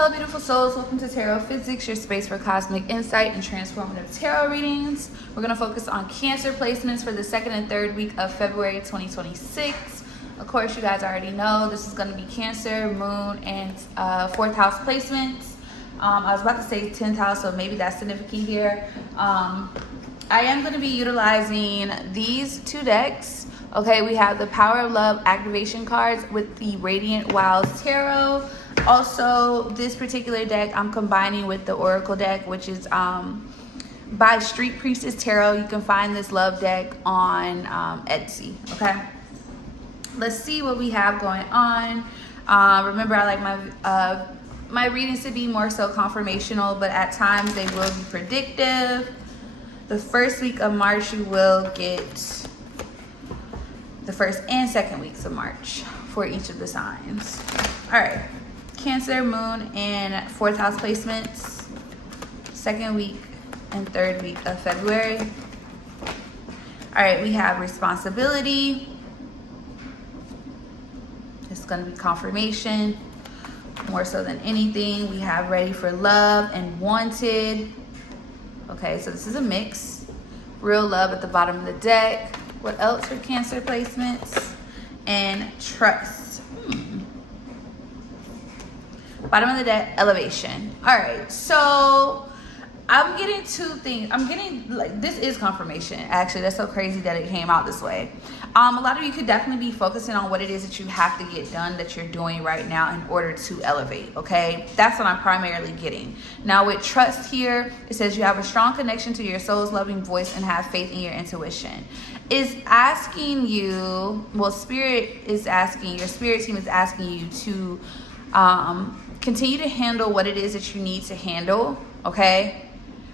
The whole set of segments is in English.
Hello, beautiful souls. Welcome to Tarophysics, your space for cosmic insight and transformative tarot readings. We're going to focus on Cancer placements for the second and third week of February 2026. Of course, you guys already know this is going to be Cancer, Moon, and fourth house placements. I was about to say 10th house, so maybe that's significant here. I am going to be utilizing these two decks. Okay, we have the Power of Love activation cards with the Radiant Wilds Tarot. Also, this particular deck I'm combining with the Oracle deck, which is by Street Priestess Tarot. You can find this love deck on Etsy, okay? Let's see what we have going on. Remember, I like my readings to be more so confirmational, but at times they will be predictive. The first week of March, you will get the first and second weeks of March for each of the signs. All right. Cancer, Moon, and fourth house placements, second week and third week of February. All right, we have responsibility. It's going to be confirmation more so than anything. We have ready for love and wanted. Okay, so this is a mix. Real love at the bottom of the deck. What else for Cancer placements? And trust. Bottom of the deck, elevation. All right, so I'm getting two things. I'm getting, like, this is confirmation. Actually, that's so crazy that it came out this way. A lot of you could definitely be focusing on what it is that you have to get done, that you're doing right now in order to elevate, okay? That's what I'm primarily getting. Now, with trust here, it says you have a strong connection to your soul's loving voice and have faith in your intuition. Is asking you, well, Spirit is asking, your Spirit team is asking you to continue to handle what it is that you need to handle, okay?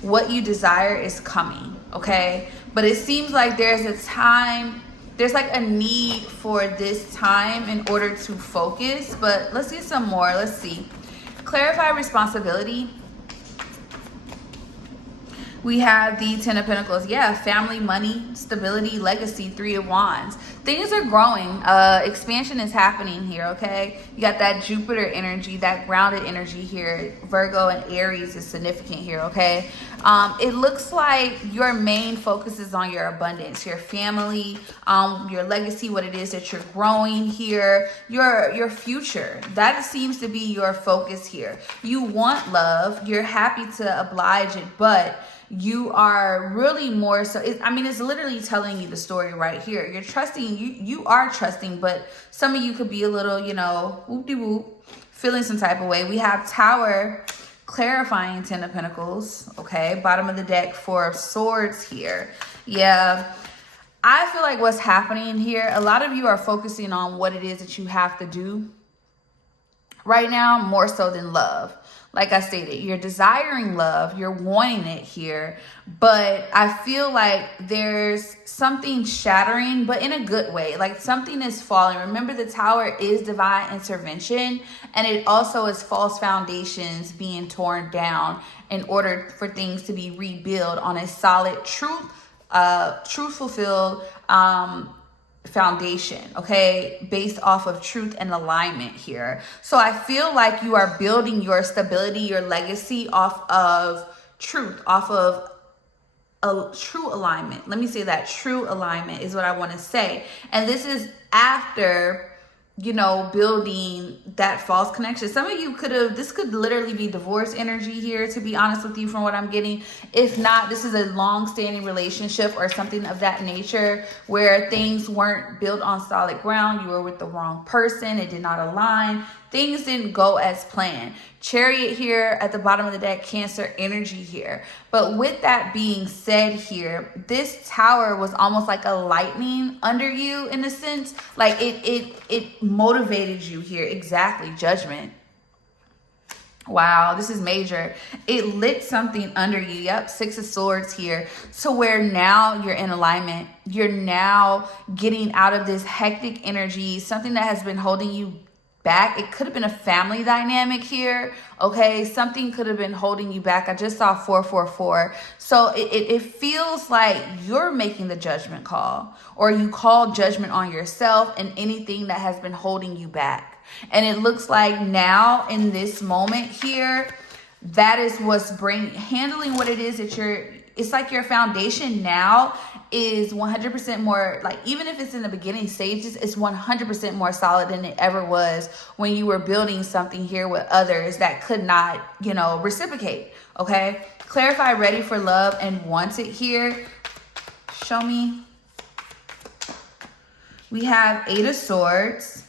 What you desire is coming, okay? But it seems like there's a time, there's like a need for this time in order to focus. But let's get some more. Let's see. Clarify responsibility. We have the 10 of Pentacles. Yeah, family, money, stability, legacy, 3 of Wands. Things are growing. Expansion is happening here, okay? You got that Jupiter energy, that grounded energy here. Virgo and Aries is significant here, okay? It looks like your main focus is on your abundance, your family, your legacy, what it is that you're growing here, your future. That seems to be your focus here. You want love. You're happy to oblige it, but you are really more so, it's literally telling you the story right here. You're trusting, you are trusting, but some of you could be a little, whoop-de-whoop, feeling some type of way. We have Tower, clarifying 10 of Pentacles, okay? Bottom of the deck, 4 of Swords here. Yeah, I feel like what's happening here, a lot of you are focusing on what it is that you have to do right now, more so than love. Like I stated, you're desiring love, you're wanting it here, but I feel like there's something shattering, but in a good way. Like something is falling. Remember, the Tower is divine intervention, and it also is false foundations being torn down in order for things to be rebuilt on a solid, truth-fulfilled foundation, okay, based off of truth and alignment here. So I feel like you are building your stability, your legacy off of truth, off of a true alignment. Let me say that, true alignment is what I want to say. And this is after, building that false connection. Some of you this could literally be divorce energy here, to be honest with you, from what I'm getting. If not, this is a long-standing relationship or something of that nature where things weren't built on solid ground. You were with the wrong person. It did not align. Things didn't go as planned. Chariot here at the bottom of the deck, Cancer energy here. But with that being said here, this Tower was almost like a lightning under you in a sense. Like it motivated you here. Exactly. Judgment. Wow, this is major. It lit something under you. Yep, 6 of Swords here. So where now you're in alignment. You're now getting out of this hectic energy, something that has been holding you back. It could have been a family dynamic here, okay? Something could have been holding you back. I just saw 444. So it feels like you're making the judgment call, or you call judgment on yourself and anything that has been holding you back. And it looks like now in this moment here, that is what's handling what it is that it's like your foundation now is 100% more, like, even if it's in the beginning stages, it's 100% more solid than it ever was when you were building something here with others that could not, reciprocate. Okay. Clarify ready for love and wanted here. Show me. We have 8 of Swords.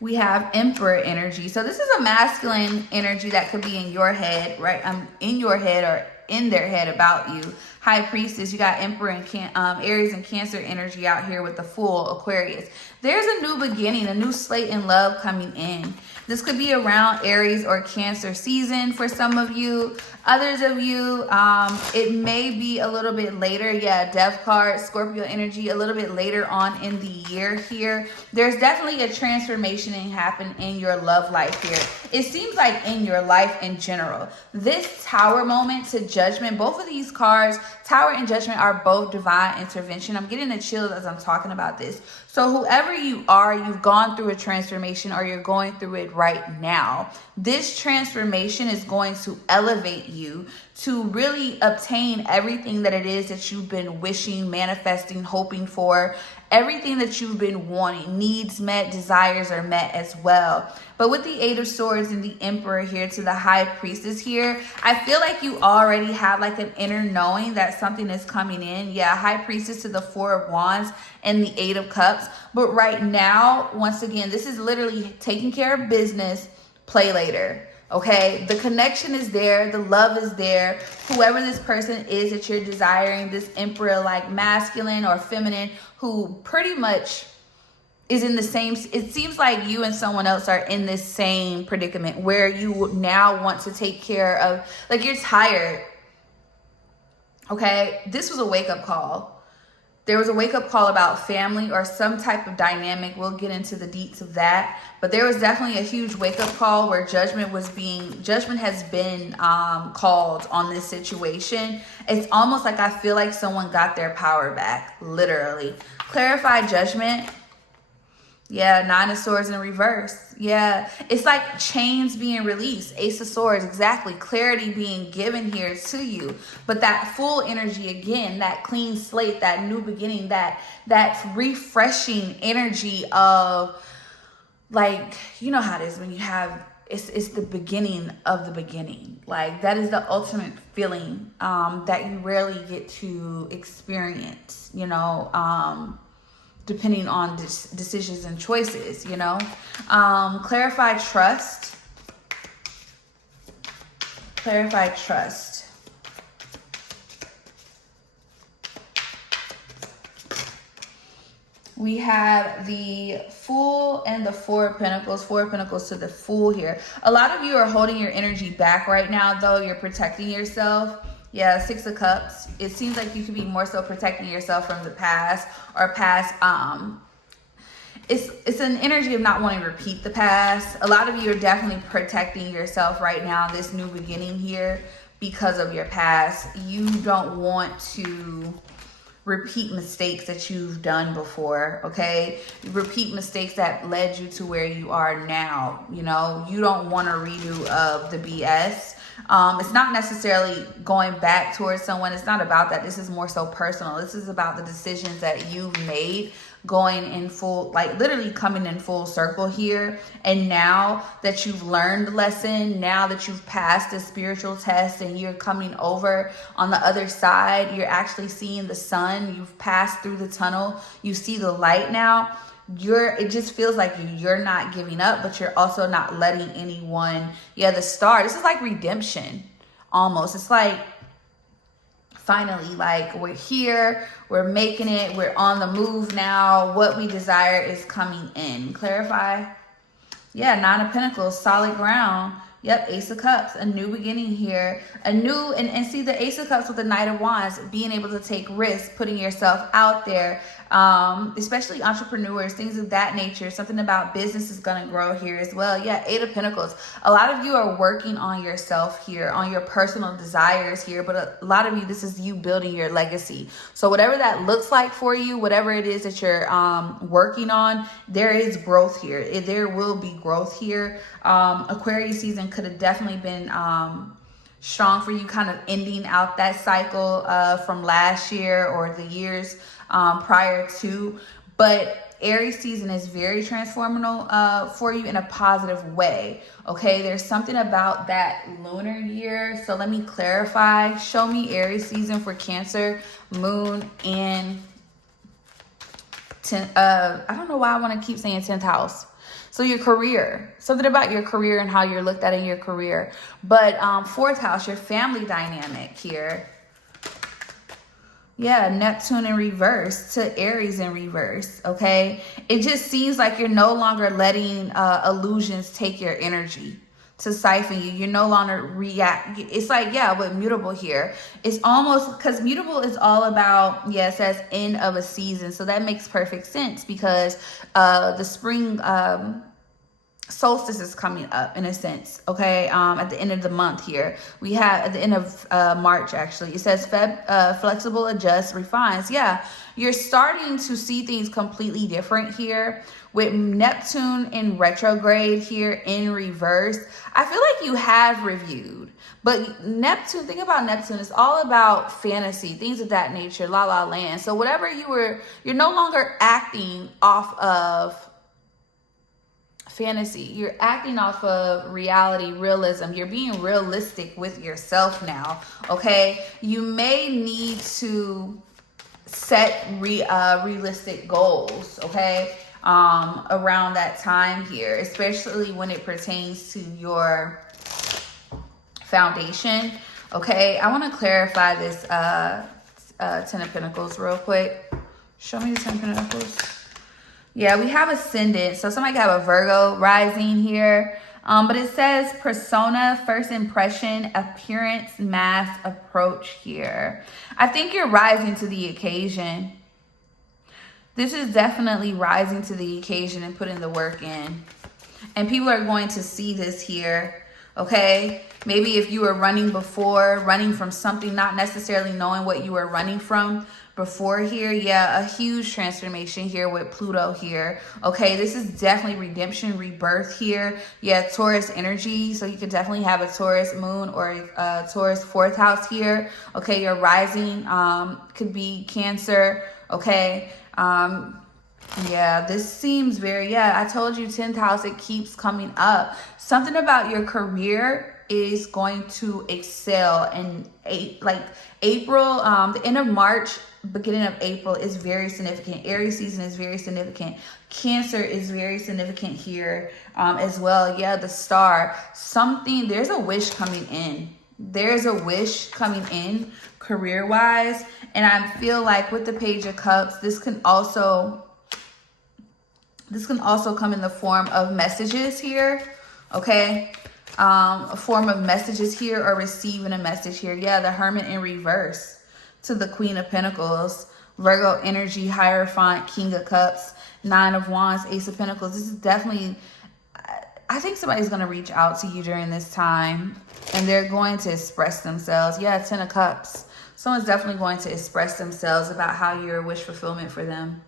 We have Emperor energy. So this is a masculine energy that could be in your head, right? In your head or in their head about you. High Priestess, you got Emperor and Aries and Cancer energy out here with the Fool, Aquarius. There's a new beginning, a new slate in love coming in. This could be around Aries or Cancer season for some of you. Others of you, it may be a little bit later. Yeah, Death card, Scorpio energy, a little bit later on in the year here. There's definitely a transformation happen in your love life here. It seems like in your life in general. This Tower moment to Judgment, both of these cards, Tower and Judgment, are both divine intervention. I'm getting the chills as I'm talking about this. So whoever you are, you've gone through a transformation or you're going through it right now. This transformation is going to elevate you to really obtain everything that it is that you've been wishing, manifesting, hoping for. Everything that you've been wanting, needs met, desires are met as well. But with the 8 of Swords and the Emperor here to the High Priestess here, I feel like you already have like an inner knowing that something is coming in. Yeah, High Priestess to the 4 of Wands and the 8 of Cups. But right now, once again, this is literally taking care of business, play later. Okay, the connection is there, the love is there. Whoever this person is that you're desiring, this Emperor, like masculine or feminine, who pretty much is in the same, it seems like you and someone else are in this same predicament where you now want to take care of, like, you're tired. Okay, this was a wake-up call. There was a wake-up call about family or some type of dynamic. We'll get into the deets of that. But there was definitely a huge wake-up call where judgment has been called on this situation. It's almost like I feel like someone got their power back, literally. Clarify Judgment. Yeah, 9 of Swords in reverse. Yeah, it's like chains being released. Ace of Swords, exactly. Clarity being given here to you. But that full energy again, that clean slate, that new beginning, that refreshing energy of, like, you know how it is when you have, it's the beginning of the beginning. Like, that is the ultimate feeling that you rarely get to experience, depending on decisions and choices, Clarify trust. Clarify trust. We have the Fool and the 4 of Pentacles. 4 of Pentacles to the Fool here. A lot of you are holding your energy back right now, though. You're protecting yourself. Yeah, 6 of Cups. It seems like you could be more so protecting yourself from the past or past. It's an energy of not wanting to repeat the past. A lot of you are definitely protecting yourself right now, this new beginning here, because of your past. You don't want to repeat mistakes that you've done before, okay? Repeat mistakes that led you to where you are now, You don't want a redo of the BS. It's not necessarily going back towards someone. It's not about that. This is more so personal. This is about the decisions that you've made going in full, like literally coming in full circle here. And now that you've learned the lesson, now that you've passed the spiritual test and you're coming over on the other side, you're actually seeing the sun. You've passed through the tunnel. You see the light now. It just feels like you're not giving up, but you're also not letting anyone, the Star. This is like redemption almost. It's like, finally, like, we're here, we're making it, we're on the move now. What we desire is coming in. Clarify. Yeah, 9 of Pentacles, solid ground. Yep, Ace of Cups, a new beginning here. A new, and see the Ace of Cups with the Knight of Wands, being able to take risks, putting yourself out there, especially entrepreneurs, things of that nature. Something about business is going to grow here as well. Yeah, Eight of Pentacles. A lot of you are working on yourself here, on your personal desires here, but a lot of you, this is you building your legacy. So whatever that looks like for you, whatever it is that you're working on, there is growth here. There will be growth here. Aquarius season could have definitely been strong for you, kind of ending out that cycle from last year or the years prior to. But Aries season is very transformational for you in a positive way. Okay, there's something about that lunar year. So let me clarify. Show me Aries season for Cancer, Moon, and I don't know why I want to keep saying 10th house. So your career, something about your career and how you're looked at in your career. But 4th house, your family dynamic here. Yeah, Neptune in reverse to Aries in reverse, okay? It just seems like you're no longer letting illusions take your energy to siphon you. You're no longer react. It's like, yeah, with mutable here, it's almost, because mutable is all about, yeah, it says end of a season. So that makes perfect sense because the spring solstice is coming up in a sense, okay? At the end of the month here, we have at the end of March, actually, it says flexible, adjust, refines. Yeah, you're starting to see things completely different here with Neptune in retrograde here in reverse. I feel like you have reviewed, but Neptune, think about Neptune, it's all about fantasy, things of that nature, la la land. So whatever you're no longer acting off of fantasy. You're acting off of reality, realism. You're being realistic with yourself now, okay? You may need to set realistic goals, okay, around that time here, especially when it pertains to your foundation, okay? I want to clarify this 10 of Pentacles real quick. Show me the 10 of Pentacles. Yeah, we have ascendant. So somebody could have a Virgo rising here. But it says persona, first impression, appearance, mass, approach here. I think you're rising to the occasion. This is definitely rising to the occasion and putting the work in. And people are going to see this here, okay? Maybe if you were running before, running from something, not necessarily knowing what you were running from before here. Yeah, a huge transformation here with Pluto here. Okay, this is definitely redemption, rebirth here. Yeah, Taurus energy. So you could definitely have a Taurus moon or a Taurus 4th house here. Okay, your rising could be Cancer. Okay, yeah, this seems very, yeah, I told you 10th house, it keeps coming up. Something about your career is going to excel in April, the end of March, beginning of April is very significant. Aries season is very significant. Cancer is very significant here as well. Yeah, the star, something, there's a wish coming in. There's a wish coming in career wise. And I feel like with the Page of Cups, this can also come in the form of messages here. Okay. A form of messages here or receiving a message here. Yeah, the Hermit in reverse to the Queen of Pentacles, Virgo energy, Hierophant, King of Cups, 9 of Wands, Ace of Pentacles. This is definitely, I think somebody's going to reach out to you during this time and they're going to express themselves. Yeah, 10 of Cups. Someone's definitely going to express themselves about how you're a wish fulfillment for them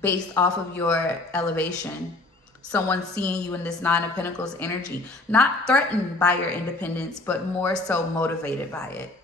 based off of your elevation. Someone seeing you in this 9 of Pentacles energy, not threatened by your independence, but more so motivated by it.